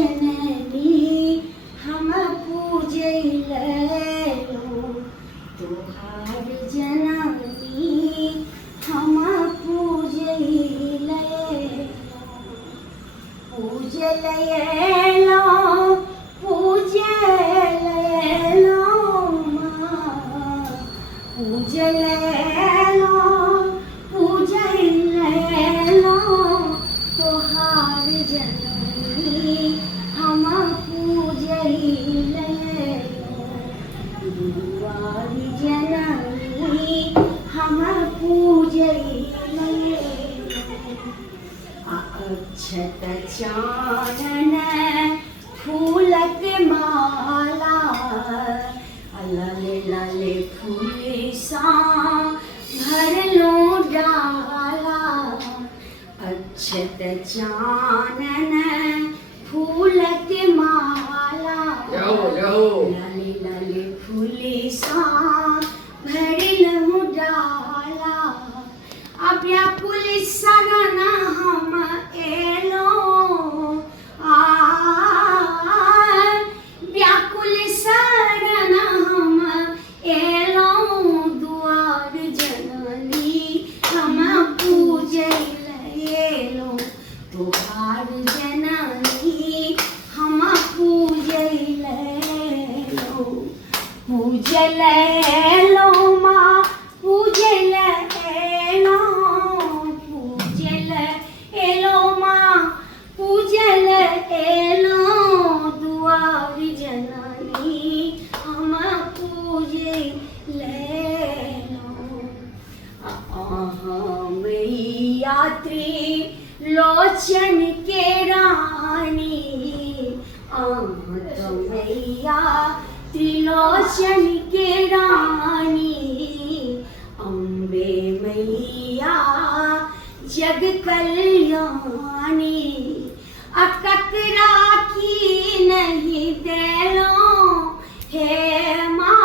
जननी हम पूजैलो तोहार जननी हम पूजैलो पूजलैलो पूजलैलो माँ पूजलैलो पूजलैलो तोहार जननी हम पूजलैलो दुआर जननी हम पूजलैलो अक्षत चानन फूलक माला लाले लाले फूल सा भरलो डाला अक्षत चानन फूलक माला लाले लाले फूल सा भरलो डाला अब्या पुलिस सगना हम एलो व्याकुल सरना हम एलो दुआर जननी हम पूजैलो तोहार जननी हम पूजैलो पूजलैलो माँ पूजलैलो पूजलैलो माँ पूजलैलो दुआर जननी हम पूजलैलो मैया त्रिलोचन के रानी तो मैया त्रिलोचन के रानी अम्बे मैया जग कल्याणी अककरा की नहीं देलो हे माँ